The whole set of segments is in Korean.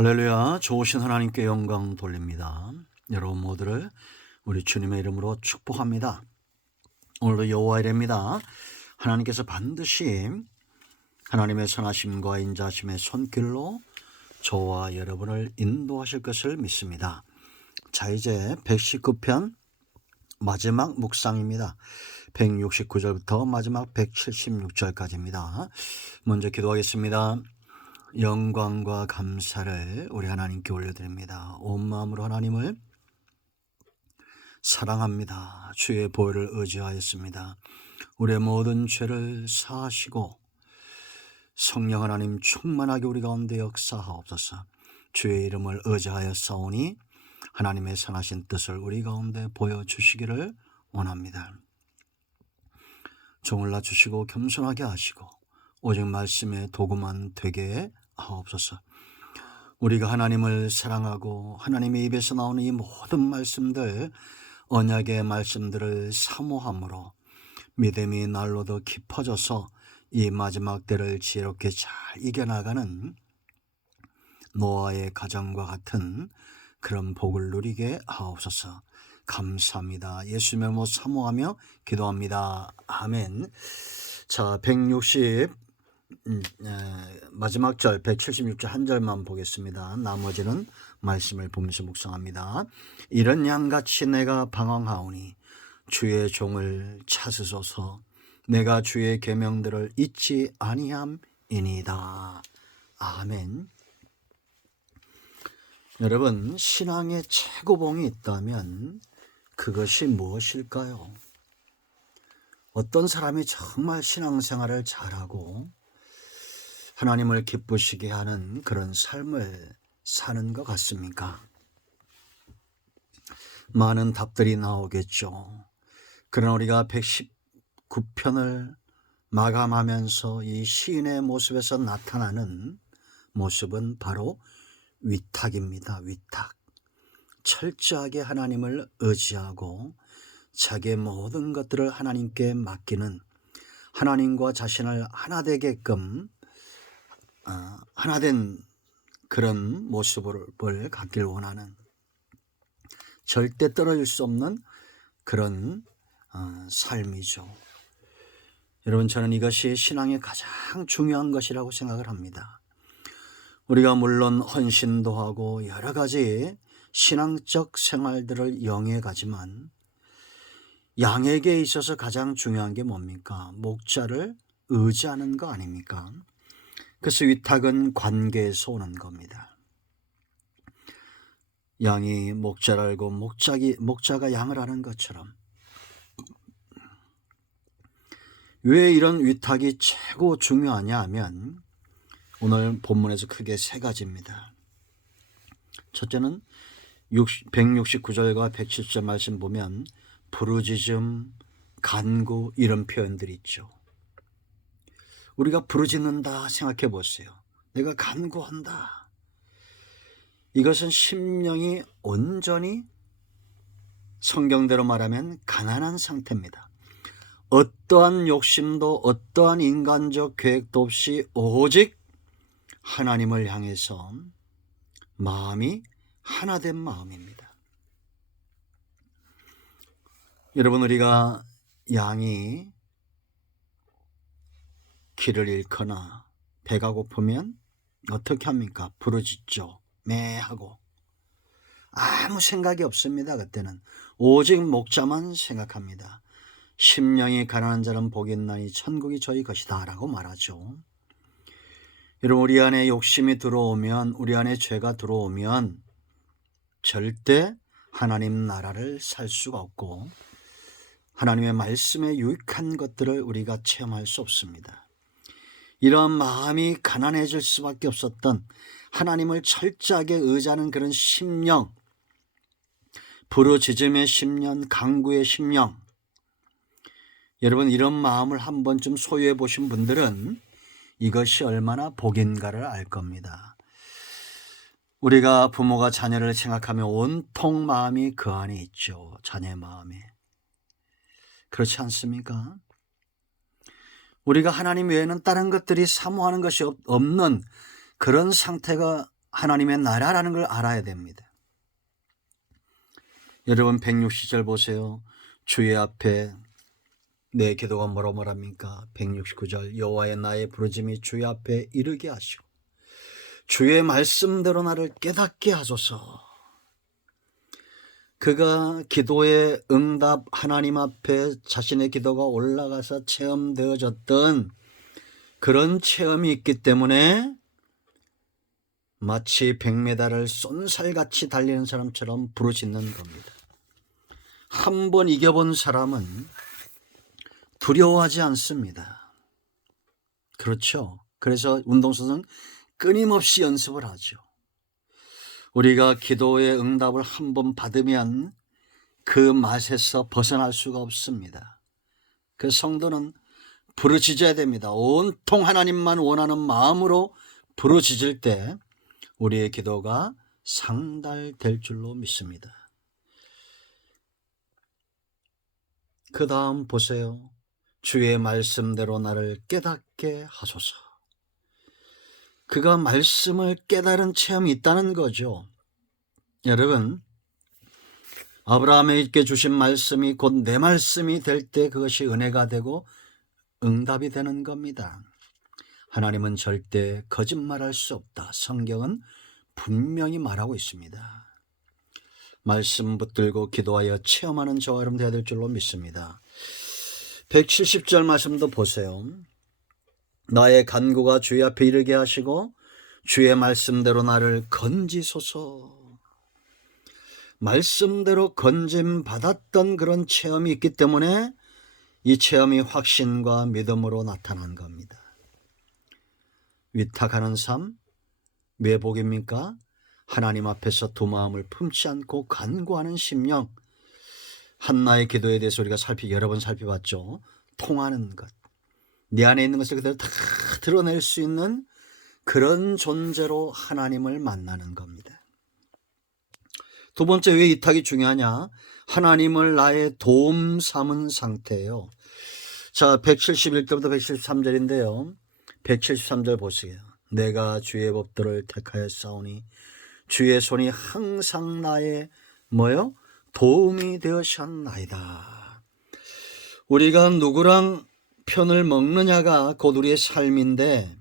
할렐루야. 좋으신 하나님께 영광 돌립니다. 여러분 모두를 우리 주님의 이름으로 축복합니다. 오늘도 여호와 이래입니다. 하나님께서 반드시 하나님의 선하심과 인자하심의 손길로 저와 여러분을 인도하실 것을 믿습니다. 자, 이제 119편 마지막 묵상입니다. 169절부터 마지막 176절까지입니다. 먼저 기도하겠습니다. 영광과 감사를 우리 하나님께 올려드립니다. 온 마음으로 하나님을 사랑합니다. 주의 보혈을 의지하였습니다. 우리의 모든 죄를 사하시고 성령 하나님 충만하게 우리 가운데 역사하옵소서. 주의 이름을 의지하여 싸우니 하나님의 선하신 뜻을 우리 가운데 보여주시기를 원합니다. 종을 낮추시고 겸손하게 하시고 오직 말씀의 도구만 되게 하옵소서. 우리가 하나님을 사랑하고 하나님의 입에서 나오는 이 모든 말씀들, 언약의 말씀들을 사모함으로 믿음이 날로 더 깊어져서 이 마지막 때를 지혜롭게 잘 이겨나가는 노아의 가정과 같은 그런 복을 누리게 하옵소서. 감사합니다. 예수님의 이름으로 사모하며 기도합니다. 아멘. 자, 마지막 절 176절 한 절만 보겠습니다. 나머지는 말씀을 보면서 묵상합니다. 이런 양같이 내가 방황하오니 주의 종을 찾으소서. 내가 주의 계명들을 잊지 아니함이니이다. 아멘. 여러분, 신앙의 최고봉이 있다면 그것이 무엇일까요? 어떤 사람이 정말 신앙생활을 잘하고 하나님을 기쁘시게 하는 그런 삶을 사는 것 같습니까? 많은 답들이 나오겠죠. 그러나 우리가 119편을 마감하면서 이 시인의 모습에서 나타나는 모습은 바로 위탁입니다. 위탁. 철저하게 하나님을 의지하고 자기의 모든 것들을 하나님께 맡기는, 하나님과 자신을 하나 되게끔 하나된 그런 모습을 갖길 원하는, 절대 떨어질 수 없는 그런 삶이죠. 여러분, 저는 이것이 신앙의 가장 중요한 것이라고 생각을 합니다. 우리가 물론 헌신도 하고 여러 가지 신앙적 생활들을 영위해 가지만 양에게 있어서 가장 중요한 게 뭡니까? 목자를 의지하는 거 아닙니까? 그래서 위탁은 관계에서 오는 겁니다. 양이 목자를 알고 목자가 양을 아는 것처럼, 왜 이런 위탁이 최고 중요하냐 하면 오늘 본문에서 크게 세 가지입니다. 첫째는 169절과 170절 말씀 보면 부르짖음, 간구 이런 표현들이 있죠. 우리가 부르짖는다 생각해 보세요. 내가 간구한다. 이것은 심령이 온전히 성경대로 말하면 가난한 상태입니다. 어떠한 욕심도 어떠한 인간적 계획도 없이 오직 하나님을 향해서 마음이 하나된 마음입니다. 여러분, 우리가 양이 길을 잃거나 배가 고프면 어떻게 합니까? 부르짖죠. 매하고. 아무 생각이 없습니다. 그때는 오직 목자만 생각합니다. 심령이 가난한 자는 복이 있나니 천국이 저희 것이다 라고 말하죠. 여러분, 우리 안에 욕심이 들어오면, 우리 안에 죄가 들어오면 절대 하나님 나라를 살 수가 없고 하나님의 말씀에 유익한 것들을 우리가 체험할 수 없습니다. 이런 마음이 가난해질 수밖에 없었던, 하나님을 철저하게 의지하는 그런 심령, 부르짖음의 심령, 간구의 심령, 여러분, 이런 마음을 한 번쯤 소유해 보신 분들은 이것이 얼마나 복인가를 알 겁니다. 우리가 부모가 자녀를 생각하면 온통 마음이 그 안에 있죠. 자녀의 마음에. 그렇지 않습니까? 우리가 하나님 외에는 다른 것들이 사모하는 것이 없는 그런 상태가 하나님의 나라라는 걸 알아야 됩니다. 여러분 160절 보세요. 주의 앞에 내 기도가 뭐라 말합니까? 169절 여호와의 나의 부르짐이 주의 앞에 이르게 하시고 주의 말씀대로 나를 깨닫게 하소서. 그가 기도의 응답 하나님 앞에 자신의 기도가 올라가서 체험되어졌던 그런 체험이 있기 때문에 마치 100m를 쏜살같이 달리는 사람처럼 부르짖는 겁니다. 한 번 이겨본 사람은 두려워하지 않습니다. 그렇죠. 그래서 운동선수는 끊임없이 연습을 하죠. 우리가 기도의 응답을 한 번 받으면 그 맛에서 벗어날 수가 없습니다. 그 성도는 부르짖어야 됩니다. 온통 하나님만 원하는 마음으로 부르짖을 때 우리의 기도가 상달될 줄로 믿습니다. 그 다음 보세요. 주의 말씀대로 나를 깨닫게 하소서. 그가 말씀을 깨달은 체험이 있다는 거죠. 여러분, 아브라함에게 주신 말씀이 곧 내 말씀이 될 때 그것이 은혜가 되고 응답이 되는 겁니다. 하나님은 절대 거짓말할 수 없다. 성경은 분명히 말하고 있습니다. 말씀 붙들고 기도하여 체험하는 저와 여러분 되어야 될 줄로 믿습니다. 170절 말씀도 보세요. 나의 간구가 주의 앞에 이르게 하시고 주의 말씀대로 나를 건지소서. 말씀대로 건짐 받았던 그런 체험이 있기 때문에 이 체험이 확신과 믿음으로 나타난 겁니다. 위탁하는 삶, 왜 복입니까? 하나님 앞에서 두 마음을 품지 않고 간구하는 심령. 한나의 기도에 대해서 우리가 여러 번 살펴봤죠. 통하는 것. 내 안에 있는 것을 그대로 다 드러낼 수 있는 그런 존재로 하나님을 만나는 겁니다. 두 번째, 왜 이탁이 중요하냐? 하나님을 나의 도움 삼은 상태예요. 자, 171절부터 173절인데요. 173절 보세요. 내가 주의 법도를 택하여 싸우니 주의 손이 항상 나의 도움이 되으셨나이다. 우리가 누구랑 편을 먹느냐가 곧 우리의 삶인데,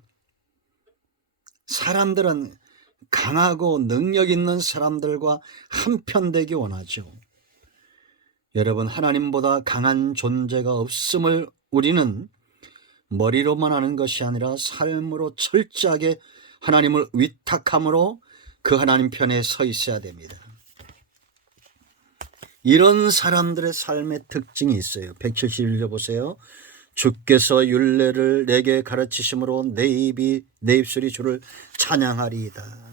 사람들은 강하고 능력 있는 사람들과 한편되기 원하죠. 여러분, 하나님보다 강한 존재가 없음을 우리는 머리로만 아는 것이 아니라 삶으로 철저하게 하나님을 위탁함으로 그 하나님 편에 서 있어야 됩니다. 이런 사람들의 삶의 특징이 있어요. 171절 보세요. 주께서 율례를 내게 가르치심으로 내 입술이 주를 찬양하리이다.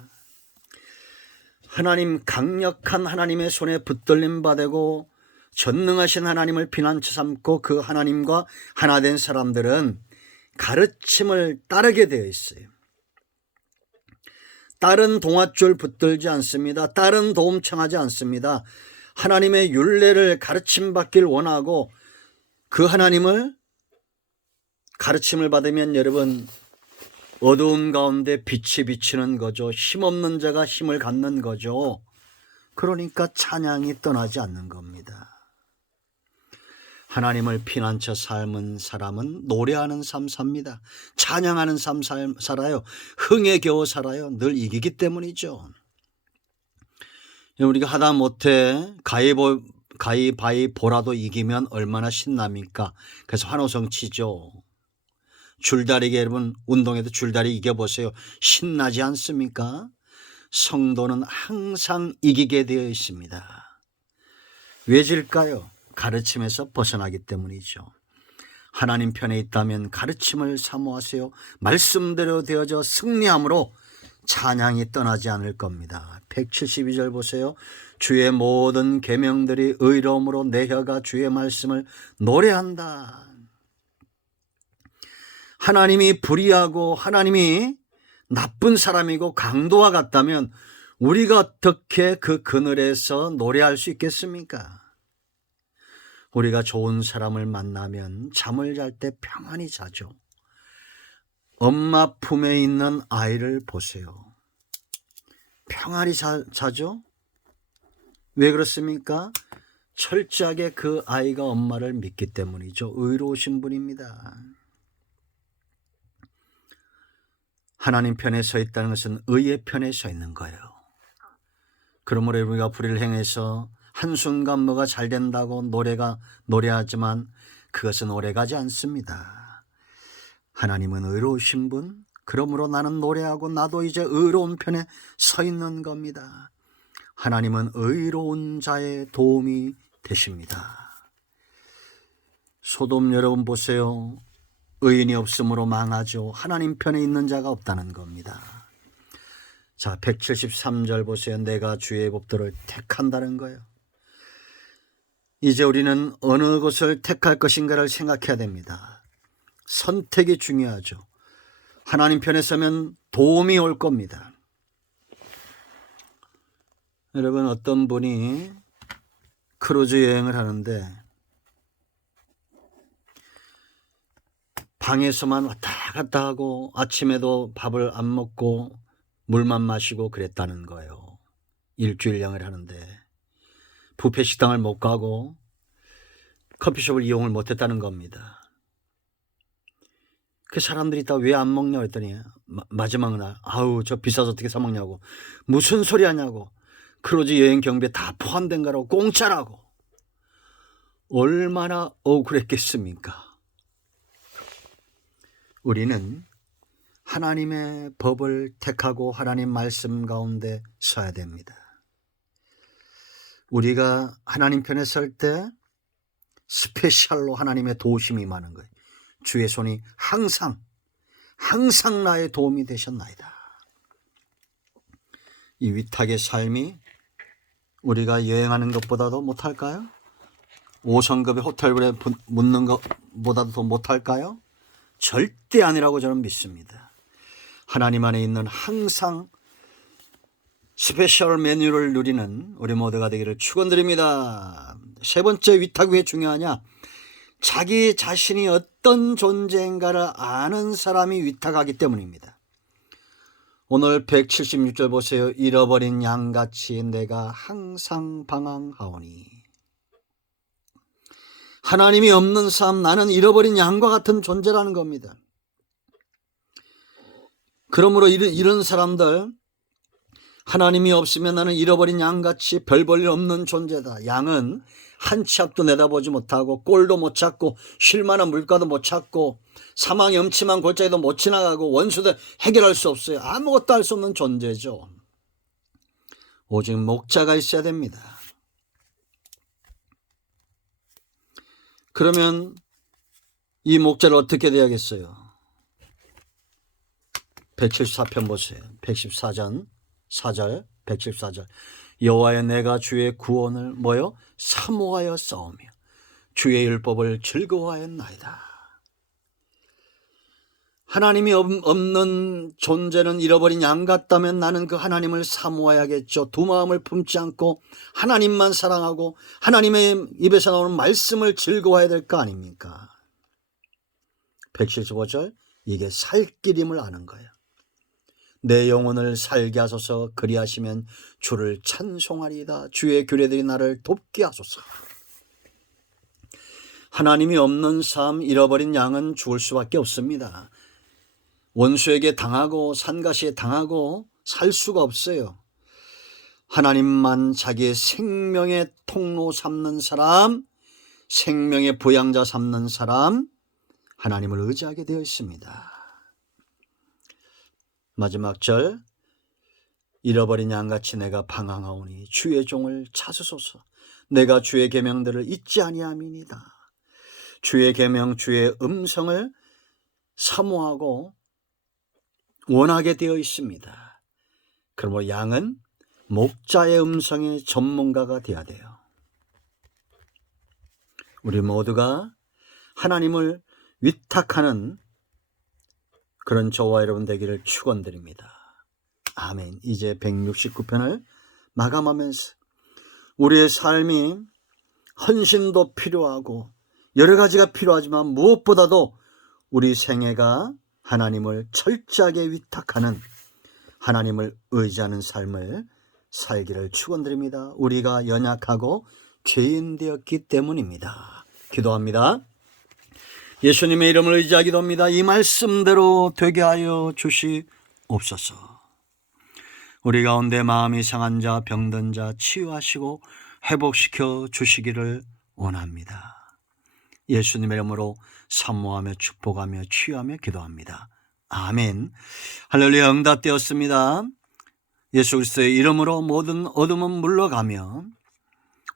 하나님, 강력한 하나님의 손에 붙들림 받고 전능하신 하나님을 피난처 삼고 그 하나님과 하나 된 사람들은 가르침을 따르게 되어 있어요. 다른 동아줄 붙들지 않습니다. 다른 도움 청하지 않습니다. 하나님의 율례를 가르침 받길 원하고 그 하나님을 가르침을 받으면 여러분, 어두운 가운데 빛이 비치는 거죠. 힘없는 자가 힘을 갖는 거죠. 그러니까 찬양이 떠나지 않는 겁니다. 하나님을 피난처 삶은 사람은 노래하는 삶 삽니다. 찬양하는 삶 살아요. 흥에 겨워 살아요. 늘 이기기 때문이죠. 우리가 하다못해 가위바위보라도 이기면 얼마나 신납니까? 그래서 환호성 치죠. 줄다리기, 여러분 운동에도 줄다리 이겨보세요. 신나지 않습니까? 성도는 항상 이기게 되어 있습니다. 왜 질까요? 가르침에서 벗어나기 때문이죠. 하나님 편에 있다면 가르침을 사모하세요. 말씀대로 되어져 승리함으로 찬양이 떠나지 않을 겁니다. 172절 보세요. 주의 모든 계명들이 의로움으로 내 혀가 주의 말씀을 노래한다. 하나님이 불의하고 하나님이 나쁜 사람이고 강도와 같다면 우리가 어떻게 그 그늘에서 노래할 수 있겠습니까? 우리가 좋은 사람을 만나면 잠을 잘 때 평안히 자죠. 엄마 품에 있는 아이를 보세요. 평안히 자죠? 왜 그렇습니까? 철저하게 그 아이가 엄마를 믿기 때문이죠. 의로우신 분입니다. 하나님 편에 서 있다는 것은 의의 편에 서 있는 거예요. 그러므로 우리가 불의를 행해서 한순간 뭐가 잘 된다고 노래하지만 그것은 오래가지 않습니다. 하나님은 의로우신 분, 그러므로 나는 노래하고 나도 이제 의로운 편에 서 있는 겁니다. 하나님은 의로운 자의 도움이 되십니다. 소돔 여러분 보세요. 의인이 없으므로 망하죠. 하나님 편에 있는 자가 없다는 겁니다. 자, 173절 보세요. 내가 주의 법도를 택한다는 거예요. 이제 우리는 어느 것을 택할 것인가를 생각해야 됩니다. 선택이 중요하죠. 하나님 편에 서면 도움이 올 겁니다. 여러분, 어떤 분이 크루즈 여행을 하는데 방에서만 왔다 갔다 하고 아침에도 밥을 안 먹고 물만 마시고 그랬다는 거예요. 일주일 여행을 하는데 뷔페 식당을 못 가고 커피숍을 이용을 못했다는 겁니다. 그 사람들이 있다가 왜 안 먹냐고 했더니 마지막 날 아우 저 비싸서 어떻게 사 먹냐고, 무슨 소리 하냐고, 크루즈 여행 경비에 다 포함된 거라고, 공짜라고. 얼마나 억울했겠습니까? 우리는 하나님의 법을 택하고 하나님 말씀 가운데 서야 됩니다. 우리가 하나님 편에 설 때 스페셜로 하나님의 도우심이 임하는 거예요. 주의 손이 항상 나의 도움이 되셨나이다. 이 위탁의 삶이 우리가 여행하는 것보다도 못할까요? 5성급의 호텔에 묻는 것보다도 더 못할까요? 절대 아니라고 저는 믿습니다. 하나님 안에 있는 항상 스페셜 메뉴를 누리는 우리 모두가 되기를 축원드립니다. 세 번째 위탁이 왜 중요하냐? 자기 자신이 어떤 존재인가를 아는 사람이 위탁하기 때문입니다. 오늘 176절 보세요. 잃어버린 양같이 내가 항상 방황하오니. 하나님이 없는 삶, 나는 잃어버린 양과 같은 존재라는 겁니다. 그러므로 이런 사람들, 하나님이 없으면 나는 잃어버린 양같이 별 볼 일 없는 존재다. 양은 한 치 앞도 내다보지 못하고 꼴도 못 찾고 쉴 만한 물가도 못 찾고 사망의 음침한 골짜기도 못 지나가고 원수도 해결할 수 없어요. 아무것도 할 수 없는 존재죠. 오직 목자가 있어야 됩니다. 그러면 이 목자를 어떻게 돼야겠어요? 174편 보세요. 114전 4절 114절 여호와여 내가 주의 구원을 뭐요? 사모하여 싸우며 주의 율법을 즐거워하였나이다. 하나님이 없는 존재는 잃어버린 양 같다면 나는 그 하나님을 사모해야겠죠. 두 마음을 품지 않고 하나님만 사랑하고 하나님의 입에서 나오는 말씀을 즐거워해야 될 거 아닙니까? 175절 이게 살 길임을 아는 거예요. 내 영혼을 살게 하소서. 그리하시면 주를 찬송하리이다. 주의 규례들이 나를 돕게 하소서. 하나님이 없는 삶, 잃어버린 양은 죽을 수밖에 없습니다. 원수에게 당하고 산가시에 당하고 살 수가 없어요. 하나님만 자기의 생명의 통로 삼는 사람, 생명의 부양자 삼는 사람, 하나님을 의지하게 되어 있습니다. 마지막 절 잃어버린 양같이 내가 방황하오니 주의 종을 찾으소서. 내가 주의 계명들을 잊지 아니함이니이다. 주의 계명, 주의 음성을 사모하고 원하게 되어 있습니다. 그러므로 양은 목자의 음성의 전문가가 되어야 돼요. 우리 모두가 하나님을 위탁하는 그런 저와 여러분 되기를 축원드립니다. 아멘. 이제 169편을 마감하면서 우리의 삶이 헌신도 필요하고 여러 가지가 필요하지만 무엇보다도 우리 생애가 하나님을 철저하게 위탁하는 하나님을 의지하는 삶을 살기를 축원드립니다. 우리가 연약하고 죄인 되었기 때문입니다. 기도합니다. 예수님의 이름을 의지하기 도합니다. 이 말씀대로 되게 하여 주시옵소서. 우리 가운데 마음이 상한 자, 병든 자 치유하시고 회복시켜 주시기를 원합니다. 예수님의 이름으로 사모하며 축복하며 치유하며 기도합니다. 아멘. 할렐루야. 응답되었습니다. 예수 그리스도의 이름으로 모든 어둠은 물러가며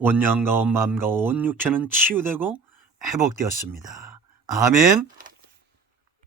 온 영과 온 마음과 온 육체는 치유되고 회복되었습니다. 아멘.